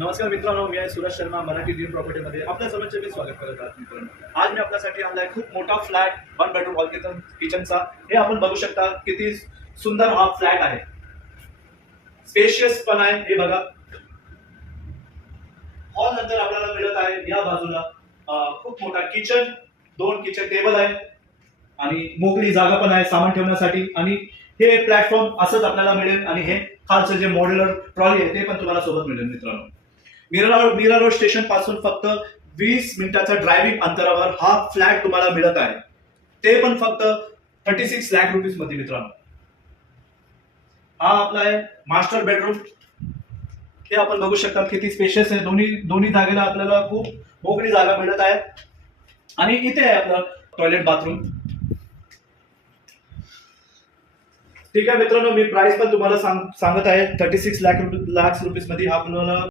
नमस्कार मित्रांनो, मी आहे सुरेश शर्मा, मराठी ड्रीम प्रॉपर्टीमध्ये आपल्या सर्वांचे मी स्वागत करत आहे. मित्रांनो, आज मी आपल्यासाठी आणलाय खूप मोठा फ्लॅट, 1 बेडरूम हॉल किचनचा. हे आपण बघू शकता किती सुंदर हा फ्लॅट आहे. स्पेशियस पण आहे. हे बघा, हॉल नंतर आपल्याला मिळत आहे या बाजूला खूप मोठा किचन, 2 किचन टेबल आहे आणि मोकळी जागा पण आहे सामान ठेवण्यासाठी. आणि हे प्लॅटफॉर्म असंच आपल्याला मिळेल आणि हे खालचं जे मॉड्युलर ट्रॉली आहे ते पण तुम्हाला सोबत मिळेल. मित्रांनो, मीरा रोड स्टेशन पासून फक्त 20 मिनिटाच्या ड्रायव्हिंग अंतरावर हा फ्लॅट तुम्हाला मिळत आहे, ते पण फक्त 36 लाख रुपीज मध्ये. मित्रांनो, हा आपला आहे मास्टर बेडरूम. हे आपण बघू शकता किती स्पेशियस आहे. दोन्ही जागेला आपल्याला खूप मोकळी जागा मिळत आहे. आणि इथे आहे आपलं टॉयलेट बाथरूम. ठीक आहे मित्रांनो, मी प्राइस पण तुम्हाला सांगत आहे 36 लाख रुपीज मध्ये आपल्याला